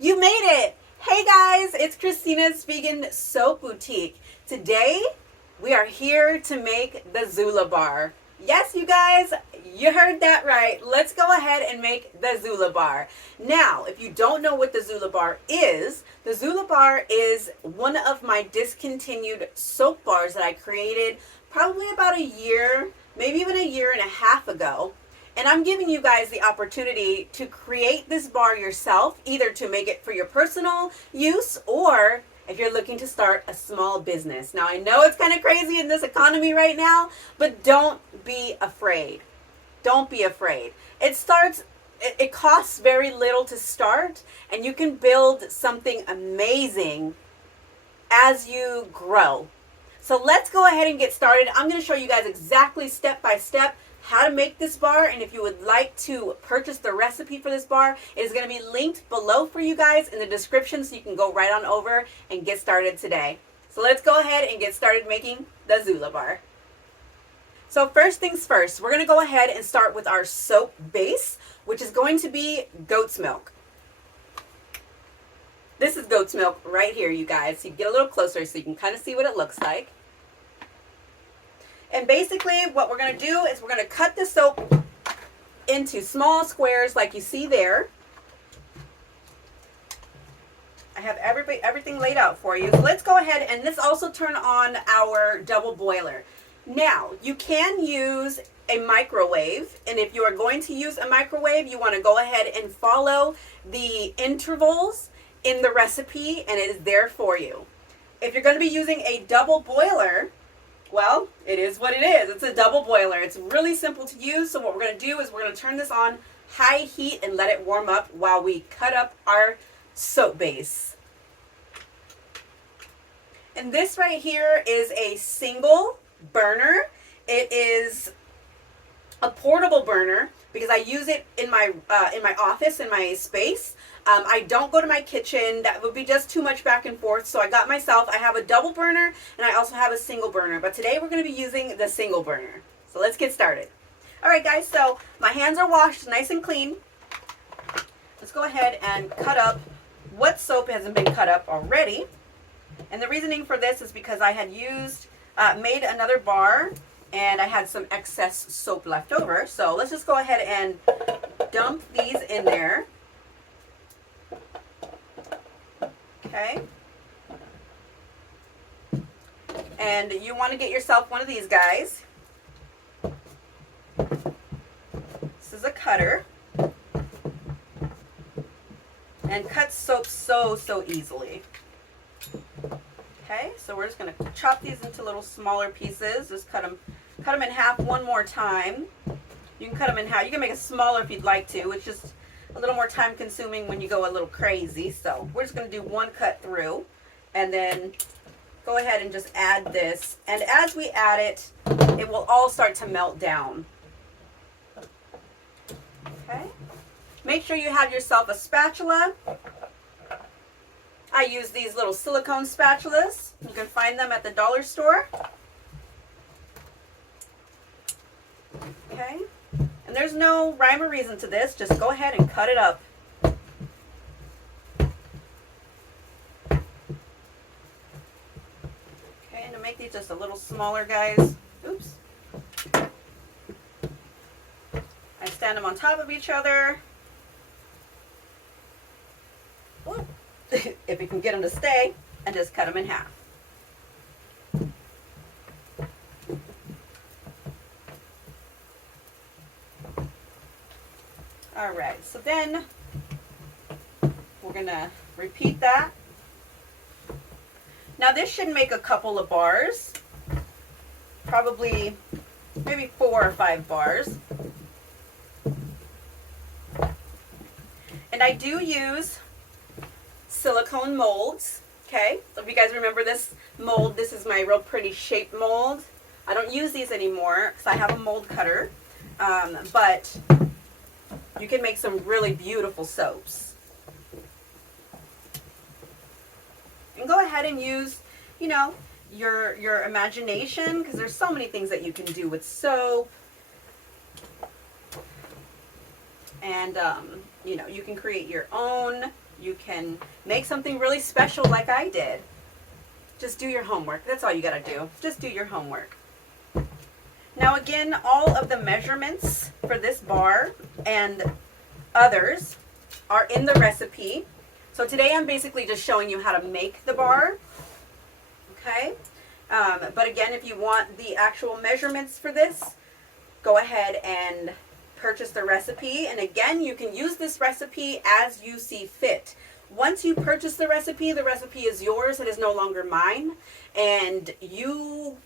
You made it! Hey guys, it's Christina's Vegan Soap Boutique. Today, we are here to make the Zula bar. Yes, you guys, you heard that right. Let's go ahead and make the Zula bar. Now, if you don't know what the Zula bar is, the Zula bar is one of my discontinued soap bars that I created probably about a year, maybe even a year and a half ago. And I'm giving you guys the opportunity to create this bar yourself, either to make it for your personal use or if you're looking to start a small business. Now, I know it's kind of crazy in this economy right now, but don't be afraid. Don't be afraid. It costs very little to start, and you can build something amazing as you grow. So let's go ahead and get started. I'm going to show you guys exactly step by step how to make this bar, and if you would like to purchase the recipe for this bar, it is going to be linked below for you guys in the description, so you can go right on over and get started today. So let's go ahead and get started making the Zula bar. So first things first, we're going to go ahead and start with our soap base, which is going to be goat's milk. This is goat's milk right here, you guys. So you get a little closer so you can kind of see what it looks like. And basically what we're going to do is we're going to cut the soap into small squares like you see there. I have everything laid out for you. So let's go ahead and let's also turn on our double boiler. Now, you can use a microwave, and if you are going to use a microwave, you want to go ahead and follow the intervals in the recipe, and it is there for you. If you're going to be using a double boiler, well, it is what it is. It's a double boiler. It's really simple to use. So what we're going to do is we're going to turn this on high heat and let it warm up while we cut up our soap base. And this right here is a single burner. It is a portable burner because I use it in my office, in my space. I don't go to my kitchen. That would be just too much back and forth. So I have a double burner, and I also have a single burner. But today we're going to be using the single burner. So let's get started. All right, guys, so my hands are washed nice and clean. Let's go ahead and cut up what soap hasn't been cut up already. And the reasoning for this is because I had made another bar, and I had some excess soap left over. So let's just go ahead and dump these in there. Okay. And you want to get yourself one of these guys. This is a cutter. And cuts soap so easily. Okay, so we're just going to chop these into little smaller pieces. Just cut them in half one more time. You can cut them in half. You can make it smaller if you'd like to. It's just a little more time consuming when you go a little crazy. So we're just going to do one cut through and then go ahead and just add this. And as we add it, it will all start to melt down. Okay. Make sure you have yourself a spatula. I use these little silicone spatulas. You can find them at the dollar store. Okay. And there's no rhyme or reason to this. Just go ahead and cut it up. Okay, and to make these just a little smaller, guys. Oops. I stand them on top of each other. Whoop. If you can get them to stay, and just cut them in half. All right, so then we're gonna repeat that. Now this should make a couple of bars, probably maybe 4 or 5 bars. And I do use silicone molds. Okay, so if you guys remember this mold, this is my real pretty shape mold. I don't use these anymore because I have a mold cutter, but you can make some really beautiful soaps. And go ahead and use, you know, your imagination, because there's so many things that you can do with soap. And you know, you can create your own you can make something really special like I did. Just do your homework. That's all you gotta do. Just do your homework. Now again, all of the measurements for this bar and others are in the recipe. So today I'm basically just showing you how to make the bar. Okay? But again, if you want the actual measurements for this, go ahead and purchase the recipe. And again, you can use this recipe as you see fit. Once you purchase the recipe is yours. It is no longer mine. And you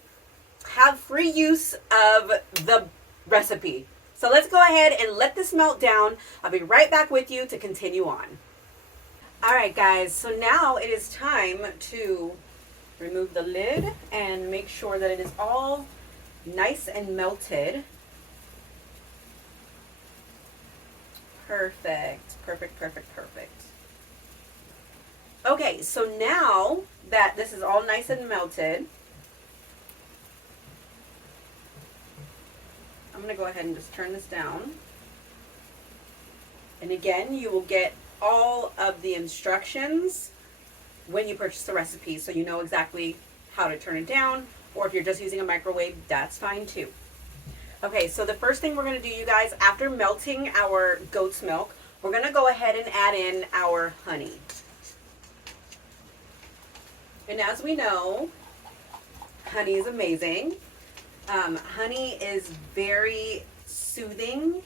have free use of the recipe. So let's go ahead and let this melt down. I'll be right back with you to continue on. All right, guys. So now it is time to remove the lid and make sure that it is all nice and melted. Perfect, perfect, perfect, perfect. Okay, so now that this is all nice and melted, I'm going to go ahead and just turn this down. And again, you will get all of the instructions when you purchase the recipe, so you know exactly how to turn it down, or if you're just using a microwave, that's fine too. Okay, so the first thing we're going to do, you guys, after melting our goat's milk, we're going to go ahead and add in our honey. And as we know, honey is amazing. Honey is very soothing.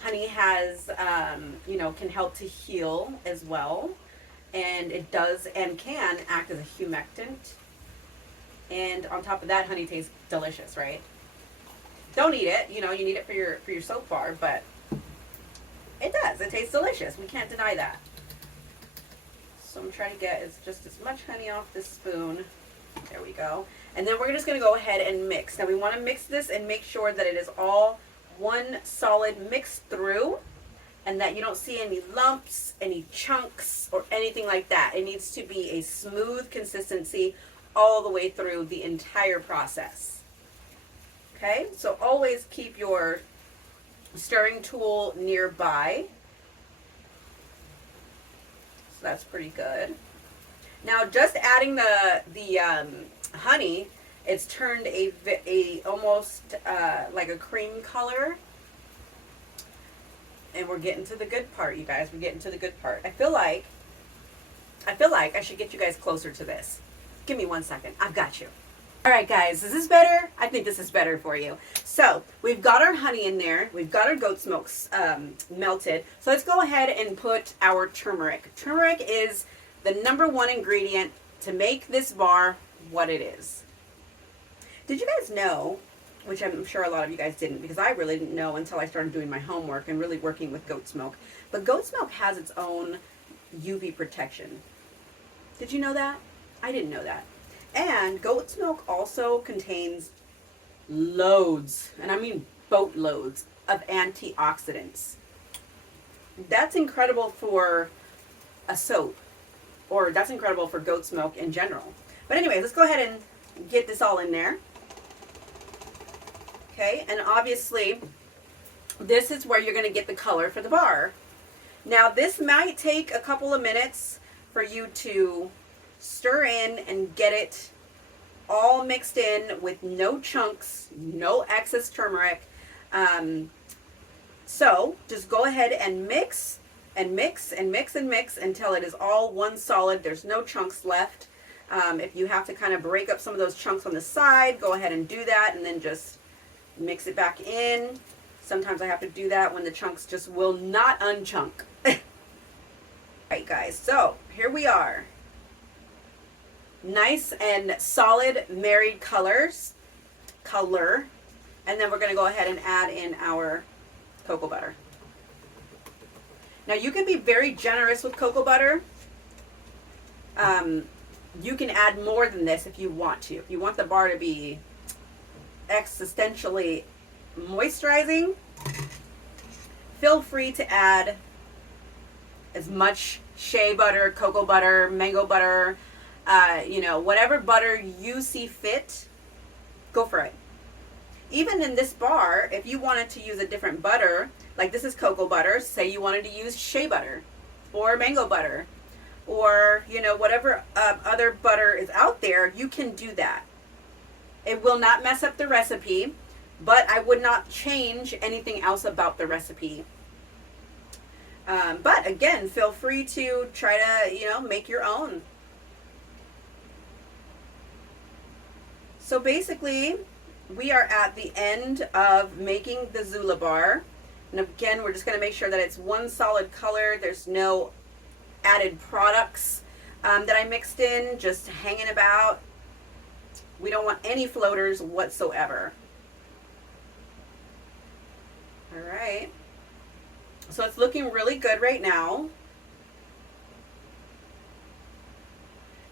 Honey has, can help to heal as well. And it does and can act as a humectant. And on top of that, honey tastes delicious, right? Don't eat it. You need it for your soap bar, but it does. It tastes delicious. We can't deny that. So I'm trying to get just as much honey off this spoon. There we go. And then we're just going to go ahead and mix. Now we want to mix this and make sure that it is all one solid mix through, and that you don't see any lumps, any chunks, or anything like that. It needs to be a smooth consistency all the way through the entire process. Okay, so always keep your stirring tool nearby. So that's pretty good. Now just adding the honey, it's turned a almost like a cream color. And we're getting to the good part, you guys. We're getting to the good part. I feel like I should get you guys closer to this. Give me 1 second. I've got you. All right, guys. Is this better? I think this is better for you. So we've got our honey in there. We've got our goat's milk melted. So let's go ahead and put our turmeric. Turmeric is the #1 ingredient to make this bar what it is. Did you guys know, which I'm sure a lot of you guys didn't, because I really didn't know until I started doing my homework and really working with goat's milk, but goat's milk has its own UV protection. Did you know that? I didn't know that. And goat's milk also contains loads, and I mean boatloads, of antioxidants. That's incredible for a soap, or that's incredible for goat's milk in general. But anyway, let's go ahead and get this all in there. Okay, and obviously this is where you're going to get the color for the bar. Now this might take a couple of minutes for you to stir in and get it all mixed in with no chunks, no excess turmeric. So just go ahead and mix and mix and mix and mix until it is all one solid. There's no chunks left. If you have to kind of break up some of those chunks on the side, go ahead and do that, and then just mix it back in. Sometimes I have to do that when the chunks just will not unchunk. Alright guys, so here we are. Nice and solid married color. And then we're going to go ahead and add in our cocoa butter. Now you can be very generous with cocoa butter. You can add more than this if you want to. If you want the bar to be existentially moisturizing, feel free to add as much shea butter, cocoa butter, mango butter, whatever butter you see fit, go for it. Even in this bar, if you wanted to use a different butter, like this is cocoa butter, say you wanted to use shea butter, or mango butter, or whatever other butter is out there, you can do that. It will not mess up the recipe, but I would not change anything else about the recipe. But again, feel free to try to make your own. So basically, we are at the end of making the Zula bar. And again, we're just going to make sure that it's one solid color. There's no added products that I mixed in, just hanging about. We don't want any floaters whatsoever. All right. So it's looking really good right now.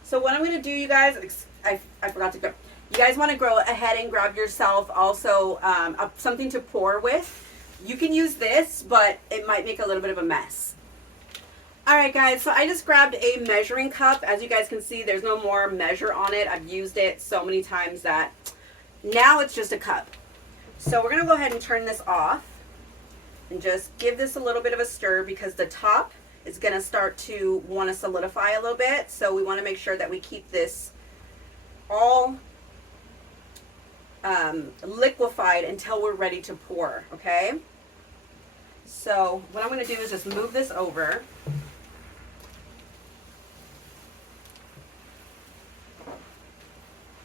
So what I'm going to do, you guys, I forgot to go. You guys want to go ahead and grab yourself also something to pour with. You can use this, but it might make a little bit of a mess. All right, guys, so I just grabbed a measuring cup. As you guys can see, there's no more measure on it. I've used it so many times that now it's just a cup. So we're going to go ahead and turn this off and just give this a little bit of a stir, because the top is going to start to want to solidify a little bit. So we want to make sure that we keep this all liquefied until we're ready to pour, okay? So what I'm going to do is just move this over.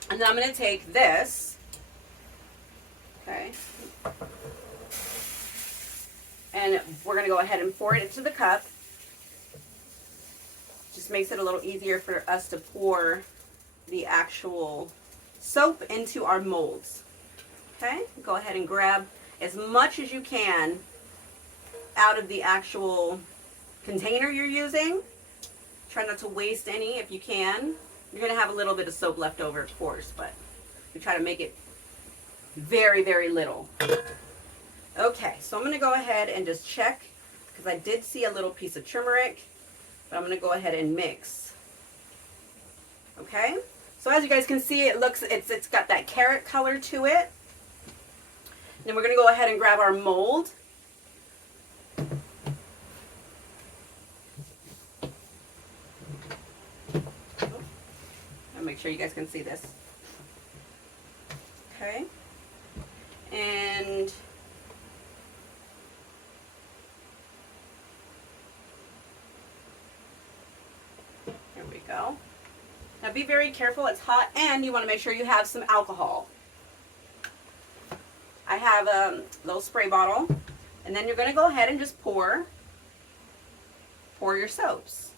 And then I'm going to take this, okay, and we're going to go ahead and pour it into the cup. Just makes it a little easier for us to pour the actual soap into our molds. Okay, go ahead and grab as much as you can out of the actual container you're using. Try not to waste any if you can. You're going to have a little bit of soap left over, of course, but we try to make it very, very little. Okay, so I'm going to go ahead and just check, because I did see a little piece of turmeric, but I'm going to go ahead and mix. Okay, so as you guys can see, it's got that carrot color to it. Then we're going to go ahead and grab our mold. I'll make sure you guys can see this. Okay, and there we go. Now be very careful, it's hot, and you want to make sure you have some alcohol. I have a little spray bottle, and then you're going to go ahead and just pour your soaps.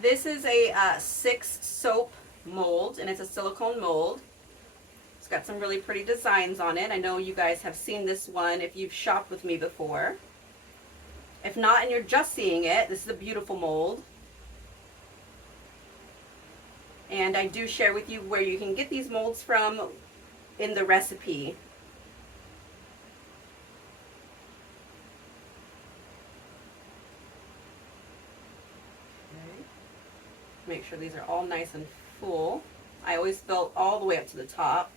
This is a 6 soap mold, and it's a silicone mold. It's got some really pretty designs on it. I know you guys have seen this one if you've shopped with me before. If not, and you're just seeing it, this is a beautiful mold. And I do share with you where you can get these molds from in the recipe. Okay. Make sure these are all nice and full. I always fill all the way up to the top.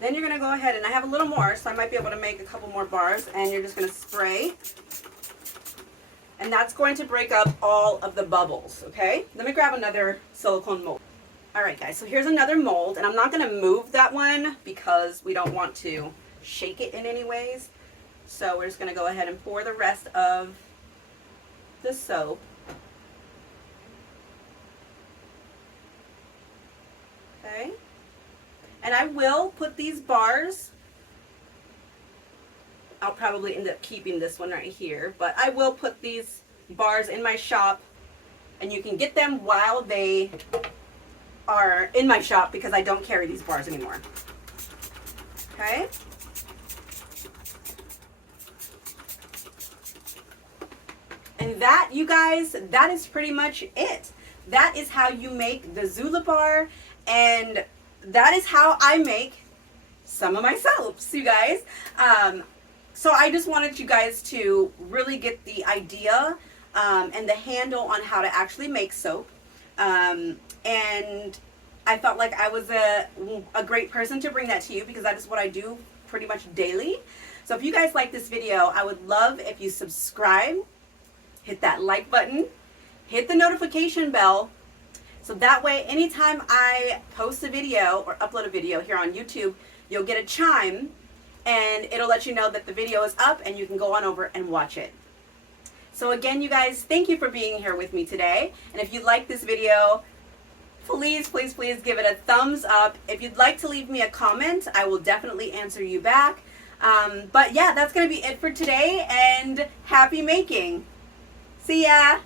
Then you're going to go ahead, and I have a little more, so I might be able to make a couple more bars, and you're just going to spray. And that's going to break up all of the bubbles, okay? Let me grab another silicone mold. All right, guys, so here's another mold, and I'm not going to move that one because we don't want to shake it in any ways. So we're just going to go ahead and pour the rest of the soap. Okay? And I will put these bars, I'll probably end up keeping this one right here, but I will put these bars in my shop, and you can get them while they are in my shop because I don't carry these bars anymore. Okay? And that, you guys, that is pretty much it. That is how you make the Zula bar, and that is how I make some of my soaps, you guys. So I just wanted you guys to really get the idea and the handle on how to actually make soap. And I felt like I was a great person to bring that to you because that is what I do pretty much daily. So if you guys like this video, I would love if you subscribe, hit that like button, hit the notification bell, so that way anytime I post a video or upload a video here on YouTube, you'll get a chime and it'll let you know that the video is up and you can go on over and watch it. So again, you guys, thank you for being here with me today. And if you like this video, please, please, please give it a thumbs up. If you'd like to leave me a comment, I will definitely answer you back. But yeah, that's going to be it for today, and happy making. See ya!